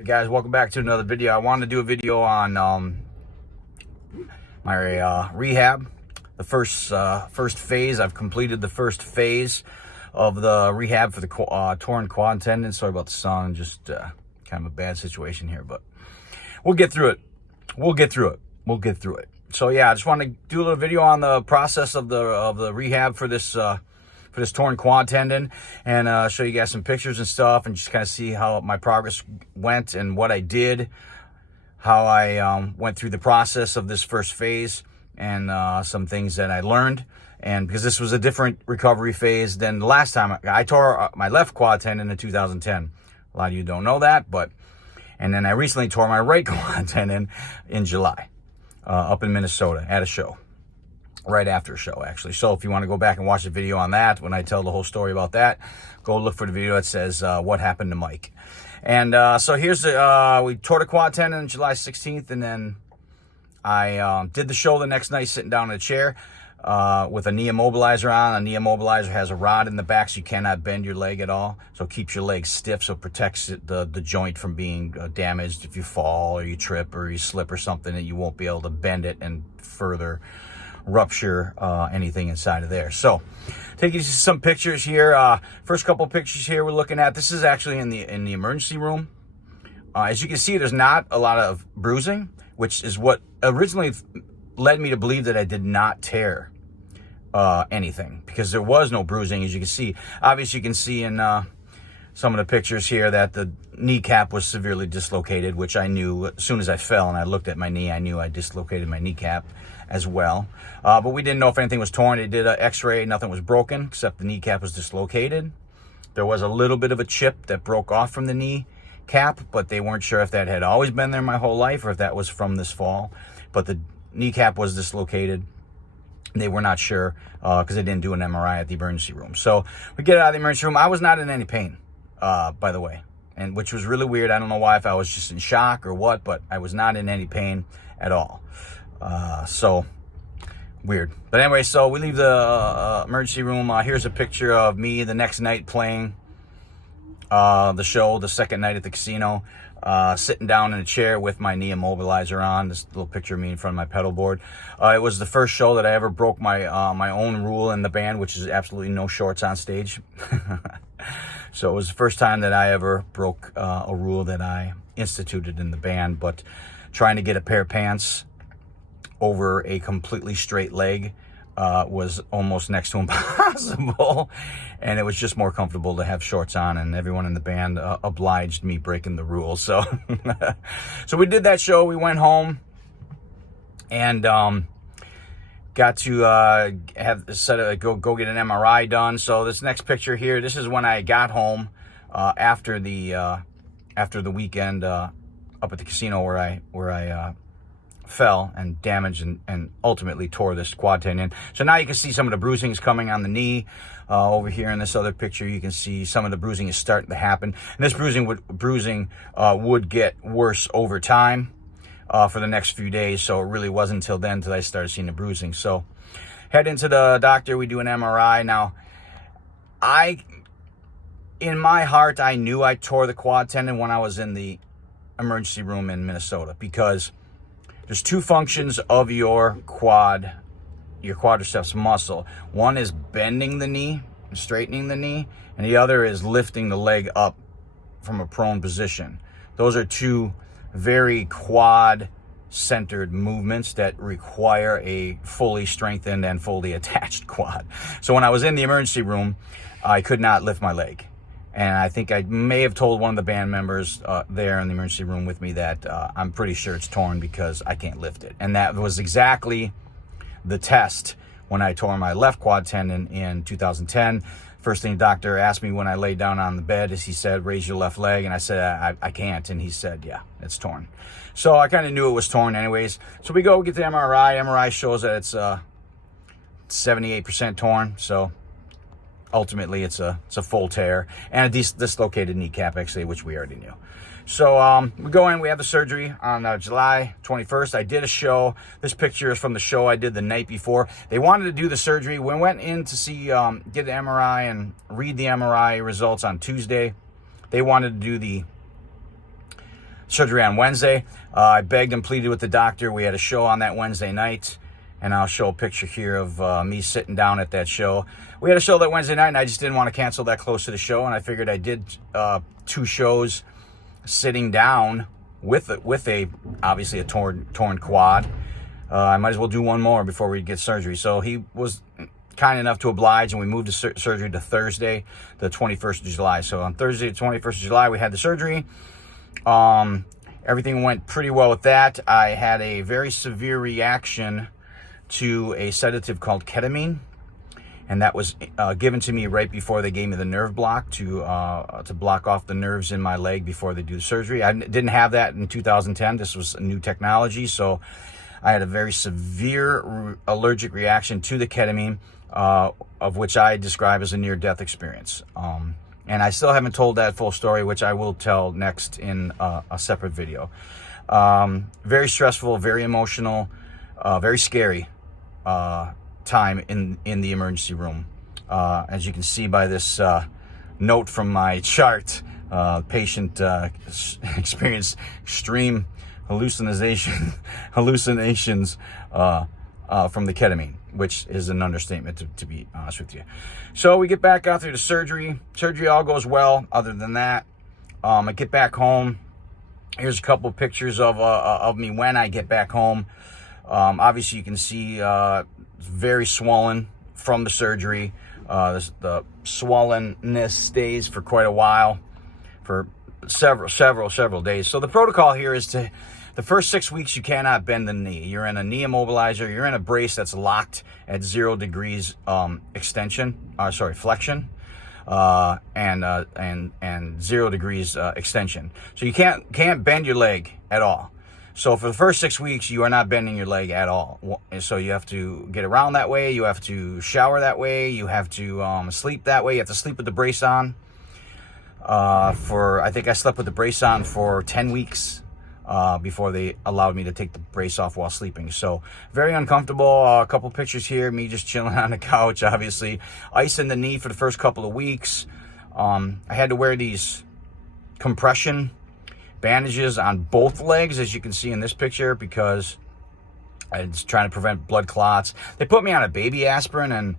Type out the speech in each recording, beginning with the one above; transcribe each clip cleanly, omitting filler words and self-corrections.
Hey guys, welcome back to another video. I wanted to do a video on my rehab. The first phase. I've completed the first phase of the rehab for the torn quad tendon. Sorry about the sound, just kind of a bad situation here, but we'll get through it. We'll get through it. So yeah, I just want to do a little video on the process of the rehab for this torn quad tendon, and show you guys some pictures and stuff, and just kind of see how my progress went and what I did, how I went through the process of this first phase, and some things that I learned. And because this was a different recovery phase than the last time, I tore my left quad tendon in 2010. A lot of you don't know that, and then I recently tore my right quad tendon in July up in Minnesota at a show. Right after a show, actually. So if you want to go back and watch the video on that, when I tell the whole story about that, go look for the video that says what happened to Mike. And so here's the we tore the quad tendon on July 16th, and then I did the show the next night sitting down in a chair with a knee immobilizer on. A knee immobilizer has a rod in the back, so you cannot bend your leg at all, so it keeps your leg stiff, so it protects the joint from being damaged if you fall or you trip or you slip or something, and you won't be able to bend it and further rupture anything inside of there. So take you to some pictures here. First couple pictures here we're looking at. This is actually in the emergency room. As you can see, there's not a lot of bruising, which is what originally led me to believe that I did not tear anything, because there was no bruising. As you can see, obviously you can see in some of the pictures here that the kneecap was severely dislocated, which I knew as soon as I fell and I looked at my knee. I knew I dislocated my kneecap as well, but we didn't know if anything was torn. They did an x-ray, nothing was broken except the kneecap was dislocated. There was a little bit of a chip that broke off from the kneecap, but they weren't sure if that had always been there my whole life or if that was from this fall. But the kneecap was dislocated. They were not sure because they didn't do an MRI at the emergency room. So we get out of the emergency room. I was not in any pain, by the way, and which was really weird. I don't know why, if I was just in shock or what, but I was not in any pain at all. So weird. But anyway, so we leave the emergency room. Here's a picture of me the next night playing the show, the second night at the casino, sitting down in a chair with my knee immobilizer on. This little picture of me in front of my pedal board. It was the first show that I ever broke my own rule in the band, which is absolutely no shorts on stage. So it was the first time that I ever broke a rule that I instituted in the band. But trying to get a pair of pants over a completely straight leg was almost next to impossible, and it was just more comfortable to have shorts on, and everyone in the band obliged me breaking the rules. So so we did that show. We went home and got to go get an MRI done. So this next picture here, this is when I got home after the weekend up at the casino where I fell and damaged and ultimately tore this quad tendon. So now you can see some of the bruising is coming on the knee. Over here in this other picture, you can see some of the bruising is starting to happen. And this bruising would get worse over time for the next few days. So it really wasn't until then that I started seeing the bruising. So head into the doctor, we do an MRI. Now, in my heart, I knew I tore the quad tendon when I was in the emergency room in Minnesota, because there's two functions of your quadriceps muscle. One is bending the knee, straightening the knee, and the other is lifting the leg up from a prone position. Those are two very quad-centered movements that require a fully strengthened and fully attached quad. So when I was in the emergency room, I could not lift my leg. And I think I may have told one of the band members there in the emergency room with me that I'm pretty sure it's torn because I can't lift it. And that was exactly the test when I tore my left quad tendon in 2010. First thing the doctor asked me when I laid down on the bed is, he said, raise your left leg. And I said, I can't. And he said, yeah, it's torn. So I kind of knew it was torn anyways. So we go get the MRI. MRI shows that it's 78% torn. So ultimately it's a full tear and a dislocated kneecap, actually, which we already knew. So we go in, we have the surgery on July 21st. I did a show. This picture is from the show I did the night before. They wanted to do the surgery. We went in to see, get the MRI and read the MRI results on Tuesday. They wanted to do the surgery on Wednesday. I begged and pleaded with the doctor. We had a show on that Wednesday night, and I'll show a picture here of me sitting down at that show. We had a show that Wednesday night, and I just didn't want to cancel that close to the show, and I figured I did 2 shows sitting down with obviously a torn quad. I might as well do one more before we get surgery. So he was kind enough to oblige, and we moved the surgery to Thursday, the 21st of July. So on Thursday, the 21st of July, we had the surgery. Everything went pretty well with that. I had a very severe reaction to a sedative called ketamine, and that was given to me right before they gave me the nerve block to block off the nerves in my leg before they do the surgery. I didn't have that in 2010. This was a new technology, so I had a very severe allergic reaction to the ketamine, of which I describe as a near-death experience. And I still haven't told that full story, which I will tell next in a separate video. Very stressful, very emotional, very scary time in the emergency room. As you can see by this note from my chart, patient experienced extreme hallucinations from the ketamine, which is an understatement to be honest with you. So we get back after the surgery. Surgery all goes well. Other than that, I get back home. Here's a couple pictures of me when I get back home. Obviously, you can see very swollen from the surgery. The swollenness stays for quite a while, for several days. So the protocol here is the first 6 weeks, you cannot bend the knee. You're in a knee immobilizer. You're in a brace that's locked at 0 degrees flexion, and 0 degrees extension. So you can't bend your leg at all. So for the first 6 weeks, you are not bending your leg at all. So you have to get around that way. You have to shower that way. You have to sleep that way. You have to sleep with the brace on. I think I slept with the brace on for 10 weeks. Before they allowed me to take the brace off while sleeping. So very uncomfortable. A couple pictures here, me just chilling on the couch, obviously. Ice in the knee for the first couple of weeks. I had to wear these compression bandages on both legs, as you can see in this picture, because I was trying to prevent blood clots. They put me on a baby aspirin, and,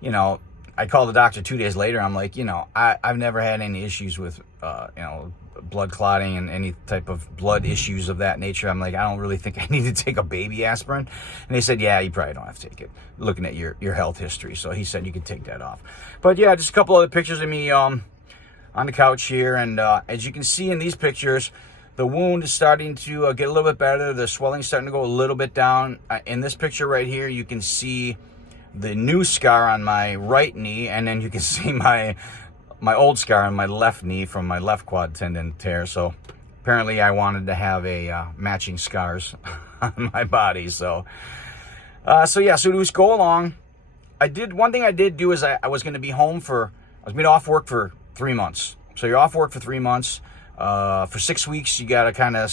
you know, I called the doctor 2 days later. I'm like, I've never had any issues with, blood clotting and any type of blood issues of that nature. I'm like, I don't really think I need to take a baby aspirin. And they said, yeah, you probably don't have to take it, looking at your health history. So he said you can take that off. But yeah, just a couple other pictures of me on the couch here. And as you can see in these pictures, the wound is starting to get a little bit better. The swelling's starting to go a little bit down. In this picture right here, you can see the new scar on my right knee, and then you can see my old scar on my left knee from my left quad tendon tear. So apparently I wanted to have a matching scars on my body. So to just go along, one thing I did do is I was going to be off work for 3 months. So you're off work for 3 months. For 6 weeks, you got to kind of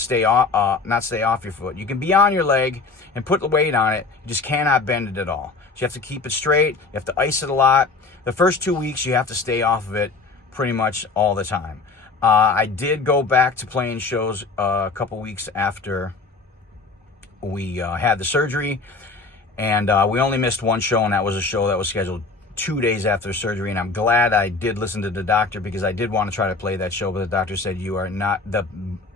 not stay off your foot. You can be on your leg and put the weight on it. You just cannot bend it at all. So you have to keep it straight. You have to ice it a lot. The first 2 weeks, you have to stay off of it pretty much all the time. I did go back to playing shows a couple weeks after we had the surgery, and we only missed one show, and that was a show that was scheduled 2 days after surgery. And I'm glad I did listen to the doctor, because I did want to try to play that show, but the doctor said the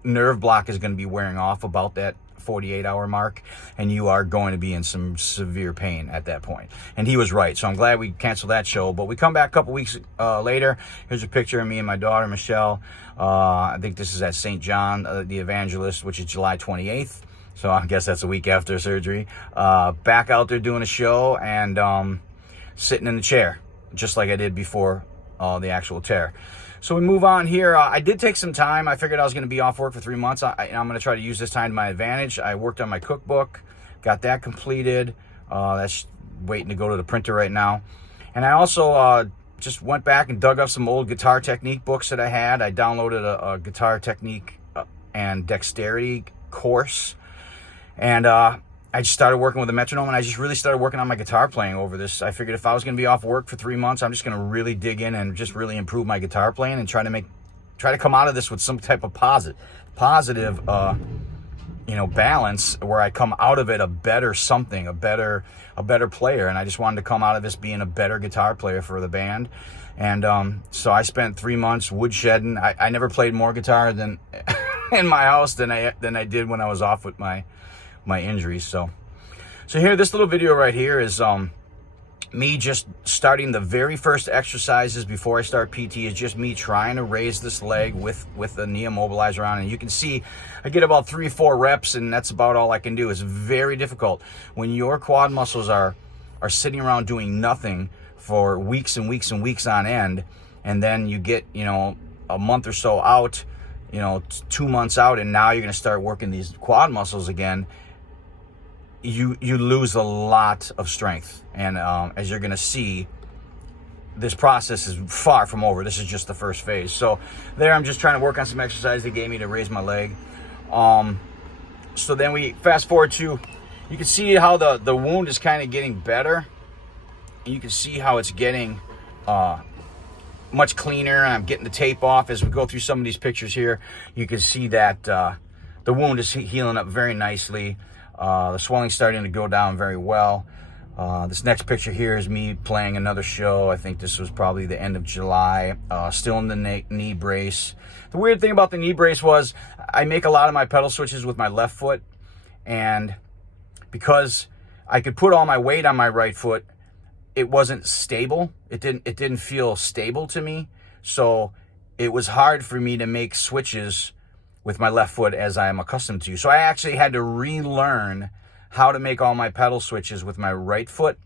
nerve block is going to be wearing off about that 48-hour mark, and you are going to be in some severe pain at that point. And he was right. So I'm glad we canceled that show. But we come back a couple weeks later. Here's a picture of me and my daughter, Michelle. I think this is at St. John the Evangelist, which is July 28th. So I guess that's a week after surgery. Back out there doing a show and sitting in the chair, just like I did before the actual tear. So we move on here. I did take some time. I figured I was going to be off work for 3 months. I'm going to try to use this time to my advantage. I worked on my cookbook, got that completed. That's waiting to go to the printer right now. And I also just went back and dug up some old guitar technique books that I had. I downloaded a guitar technique and dexterity course. And I just started working with a metronome, and I just really started working on my guitar playing over this. I figured if I was going to be off work for 3 months, I'm just going to really dig in and just really improve my guitar playing and try try to come out of this with some type of positive, you know, balance, where I come out of it a better something, a better player. And I just wanted to come out of this being a better guitar player for the band. And so I spent 3 months woodshedding. I never played more guitar than in my house than I did when I was off with my injuries. So here, this little video right here is me just starting the very first exercises before I start PT. Is just me trying to raise this leg with the knee immobilizer on. And you can see I get about 3-4 reps, and that's about all I can do. It's very difficult when your quad muscles are sitting around doing nothing for weeks and weeks and weeks on end, and then you get, you know, a month or so out, you know, 2 months out, and now you're going to start working these quad muscles again. You lose a lot of strength. And as you're going to see, this process is far from over. This is just the first phase. So there, I'm just trying to work on some exercise they gave me to raise my leg. So then we fast forward to, you can see how the wound is kind of getting better. You can see how it's getting much cleaner. I'm getting the tape off. As we go through some of these pictures here, you can see that the wound is healing up very nicely. The swelling's starting to go down very well. This next picture here is me playing another show. I think this was probably the end of July. Still in the knee brace. The weird thing about the knee brace was I make a lot of my pedal switches with my left foot, and because I could put all my weight on my right foot, it wasn't stable. It didn't feel stable to me. So it was hard for me to make switches with my left foot as I am accustomed to. So I actually had to relearn how to make all my pedal switches with my right foot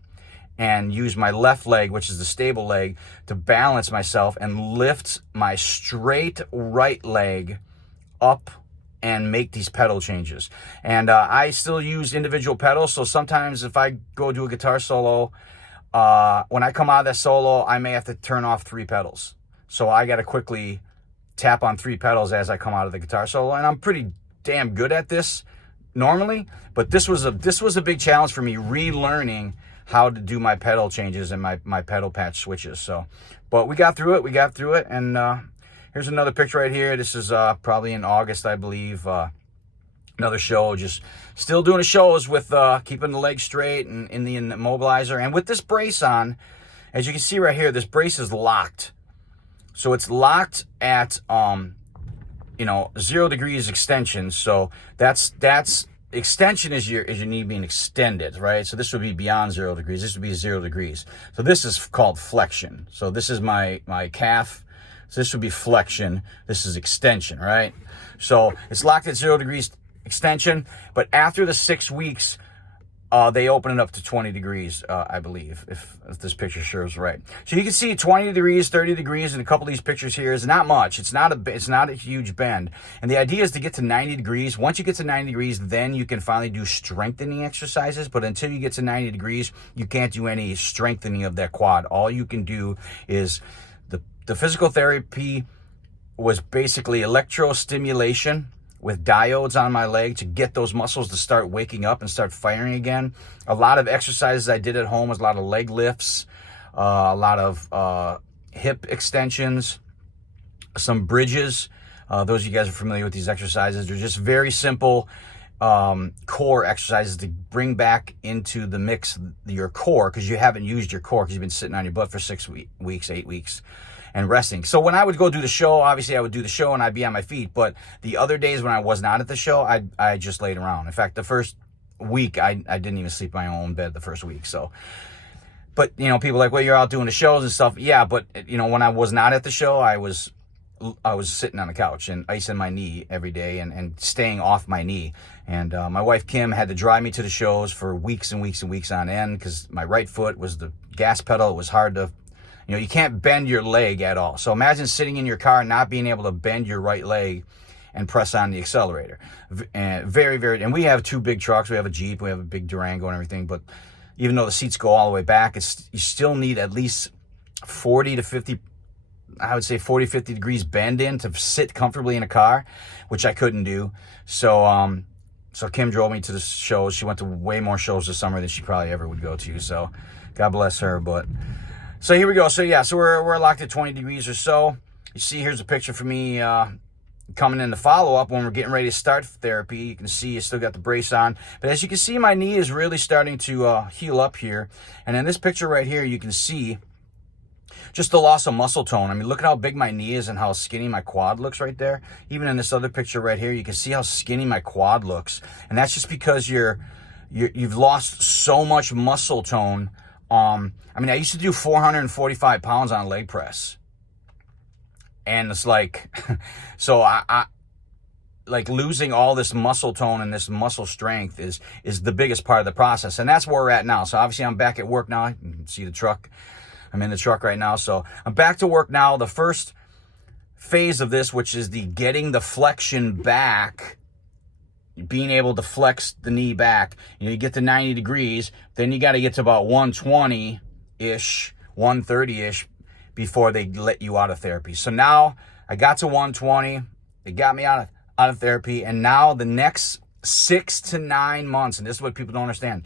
and use my left leg, which is the stable leg, to balance myself and lift my straight right leg up and make these pedal changes. And I still use individual pedals. So sometimes if I go do a guitar solo, when I come out of that solo, I may have to turn off 3 pedals. So I got to quickly tap on 3 pedals as I come out of the guitar solo, and I'm pretty damn good at this normally, but this was a big challenge for me, relearning how to do my pedal changes and my pedal patch switches. So, but we got through it, and here's another picture right here. This is probably in August, I believe. Another show, just still doing the shows with keeping the leg straight and in the immobilizer, and with this brace on. As you can see right here, this brace is locked. So it's locked at, 0 degrees extension. So that's extension is your knee being extended, right? So this would be beyond 0 degrees. This would be 0 degrees. So this is called flexion. So this is my calf. So this would be flexion. This is extension, right? So it's locked at 0 degrees extension. But after the 6 weeks, they open it up to 20 degrees, I believe, if this picture shows right. So you can see 20 degrees, 30 degrees in a couple of these pictures here is not much. It's not a huge bend. And the idea is to get to 90 degrees. Once you get to 90 degrees, then you can finally do strengthening exercises. But until you get to 90 degrees, you can't do any strengthening of that quad. All you can do is the physical therapy was basically electrostimulation with diodes on my leg to get those muscles to start waking up and start firing again. A lot of exercises I did at home was a lot of leg lifts, a lot of hip extensions, some bridges. Those of you guys are familiar with these exercises. They're just very simple core exercises to bring back into the mix your core, because you haven't used your core because you've been sitting on your butt for 6 weeks, 8 weeks. And resting. So when I would go do the show, obviously I would do the show and I'd be on my feet. But the other days when I was not at the show, I just laid around. In fact, the first week, I didn't even sleep in my own bed the first week. So, but, people are like, well, you're out doing the shows and stuff. Yeah, but, when I was not at the show, I was sitting on the couch and icing my knee every day and staying off my knee. And my wife, Kim, had to drive me to the shows for weeks and weeks and weeks on end because my right foot was the gas pedal. It was hard to... you can't bend your leg at all. So imagine sitting in your car and not being able to bend your right leg and press on the accelerator. And and we have 2 big trucks. We have a Jeep, we have a big Durango and everything. But even though the seats go all the way back, you still need at least 40 to 50, I would say 40, 50 degrees bend in to sit comfortably in a car, which I couldn't do. So, so Kim drove me to the shows. She went to way more shows this summer than she probably ever would go to. So God bless her. But... so here we go. So yeah, so we're locked at 20 degrees or so. You see, here's a picture for me coming in the follow-up when we're getting ready to start therapy. You can see I still got the brace on. But as you can see, my knee is really starting to heal up here. And in this picture right here, you can see just the loss of muscle tone. I mean, look at how big my knee is and how skinny my quad looks right there. Even in this other picture right here, you can see how skinny my quad looks. And that's just because you've lost so much muscle tone. I mean, I used to do 445 pounds on leg press. And it's like, so I like losing all this muscle tone and this muscle strength is the biggest part of the process. And that's where we're at now. So obviously I'm back at work now. You can see the truck. I'm in the truck right now. So I'm back to work now. The first phase of this, which is the getting the flexion back, being able to flex the knee back. You get to 90 degrees, then you got to get to about 120-ish, 130-ish before they let you out of therapy. So now I got to 120. They got me out of therapy. And now the next 6 to 9 months, and this is what people don't understand,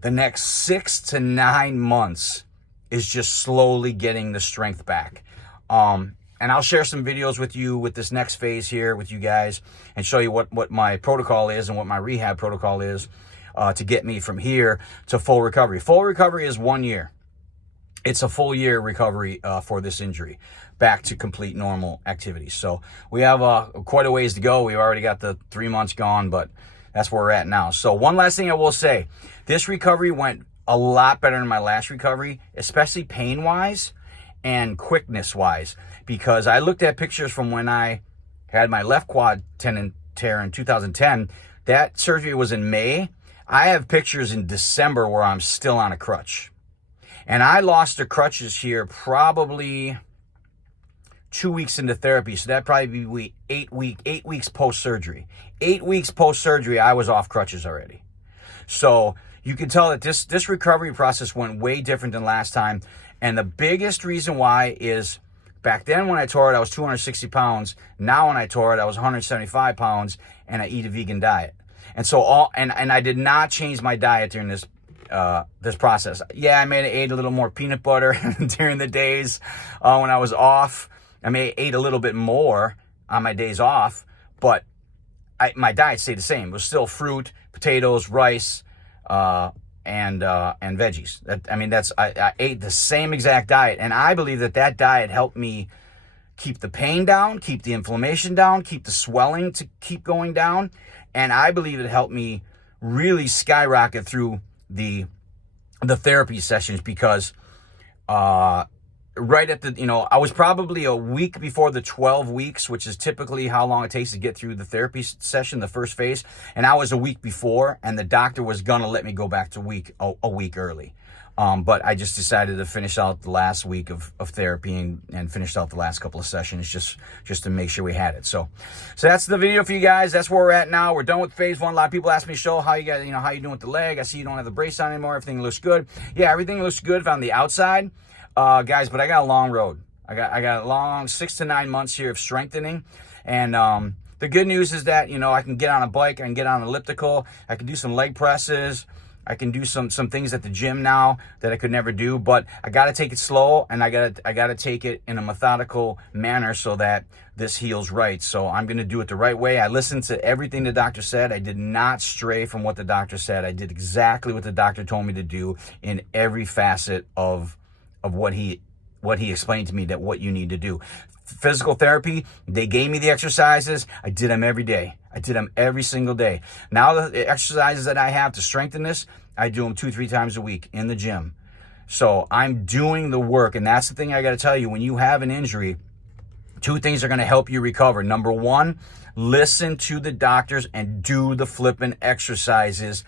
the next 6 to 9 months is just slowly getting the strength back. And I'll share some videos with you with this next phase here with you guys and show you what my protocol is and what my rehab protocol is to get me from here to full recovery. Full recovery is 1 year. It's a full year recovery for this injury, back to complete normal activities. So we have quite a ways to go. We've already got the 3 months gone, but that's where we're at now. So one last thing I will say, this recovery went a lot better than my last recovery, especially pain-wise and quickness-wise, because I looked at pictures from when I had my left quad tendon tear in 2010. That surgery was in May. I have pictures in December where I'm still on a crutch. And I lost the crutches here probably 2 weeks into therapy. So that'd probably be 8 weeks post-surgery. 8 weeks post-surgery, I was off crutches already. So you can tell that this recovery process went way different than last time. And the biggest reason why is back then when I tore it, I was 260 pounds. Now when I tore it, I was 175 pounds, and I eat a vegan diet. And so and I did not change my diet during this process. Yeah, I may have ate a little more peanut butter during the days when I was off. I may have ate a little bit more on my days off, but my diet stayed the same. It was still fruit, potatoes, rice, and veggies. I ate the same exact diet, and I believe that diet helped me keep the pain down, keep the inflammation down, keep the swelling to keep going down, and I believe it helped me really skyrocket through the therapy sessions, because right at I was probably a week before the 12 weeks, which is typically how long it takes to get through the therapy session, the first phase. And I was a week before, and the doctor was going to let me go back to a week early. But I just decided to finish out the last week of therapy and finished out the last couple of sessions just to make sure we had it. So that's the video for you guys. That's where we're at now. We're done with phase 1. A lot of people ask me, show how you got, how you doing with the leg. I see you don't have the brace on anymore. Everything looks good. Yeah, everything looks good on the outside, guys. But I got a long road. I got a long 6 to 9 months here of strengthening, and the good news is that I can get on a bike, I can get on an elliptical, I can do some leg presses. I can do some things at the gym now that I could never do, but I got to take it slow, and I got to take it in a methodical manner so that this heals right. So I'm going to do it the right way. I listened to everything the doctor said. I did not stray from what the doctor said. I did exactly what the doctor told me to do in every facet of what he explained to me, that what you need to do. Physical therapy, they gave me the exercises. I did them every day. I did them every single day. Now the exercises that I have to strengthen this, I do them 2-3 times a week in the gym. So I'm doing the work, and that's the thing I got to tell you. When you have an injury, 2 things are going to help you recover. Number 1, listen to the doctors and do the flipping exercises.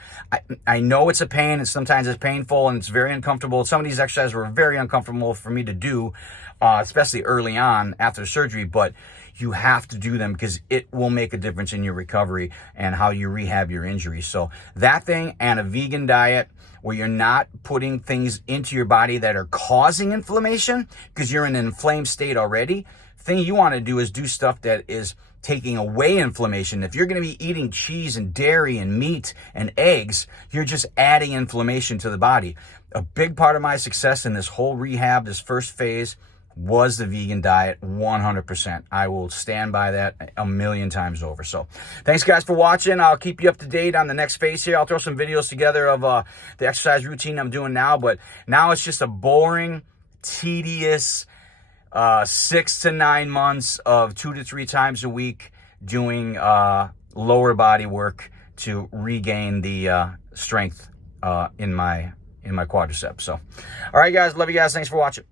I know it's a pain, and sometimes it's painful, and it's very uncomfortable. Some of these exercises were very uncomfortable for me to do, especially early on after surgery, but you have to do them because it will make a difference in your recovery and how you rehab your injury. So that thing, and a vegan diet where you're not putting things into your body that are causing inflammation because you're in an inflamed state already. The thing you want to do is do stuff that is taking away inflammation. If you're going to be eating cheese and dairy and meat and eggs, you're just adding inflammation to the body. A big part of my success in this whole rehab, this first phase, was the vegan diet 100%. I will stand by that a million times over. So thanks guys for watching. I'll keep you up to date on the next phase here. I'll throw some videos together of the exercise routine I'm doing now, but now it's just a boring, tedious 6 to 9 months of 2 to 3 times a week doing lower body work to regain the strength in my quadriceps. So all right guys, love you guys, thanks for watching.